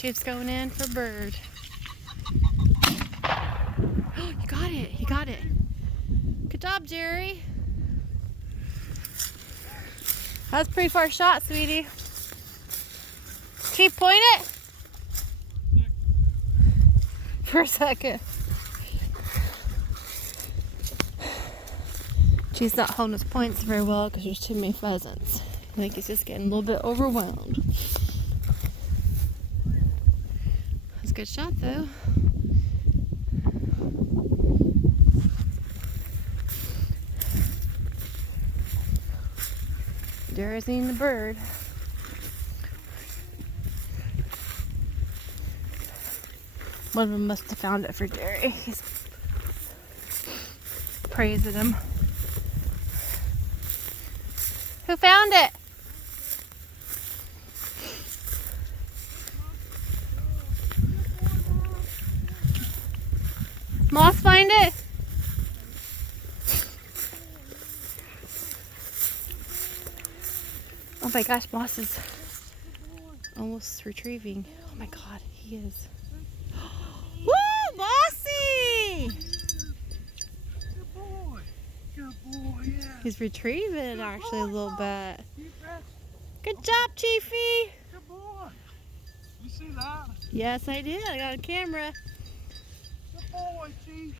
Chief's going in for bird. Oh, you got it. He got it. Good job, Jerry. That's a pretty far shot, sweetie. Chief, point it. For a second. Chief's not holding his points very well because there's too many pheasants. I think he's just getting a little bit overwhelmed. That's a good shot, though. Jerry's eating the bird. One of them must have found it for Jerry. He's praising him. Who found it? Moss find it? Oh my gosh, Moss is almost retrieving. Oh my god, he is. Woo, Mossy! Good boy. Good boy, yeah. He's retrieving Good actually a boy, little Moss. bit. Keep that. Good job, Chiefy! Good boy. You see that? Yes, I did. I got a camera. Good boy, Chief.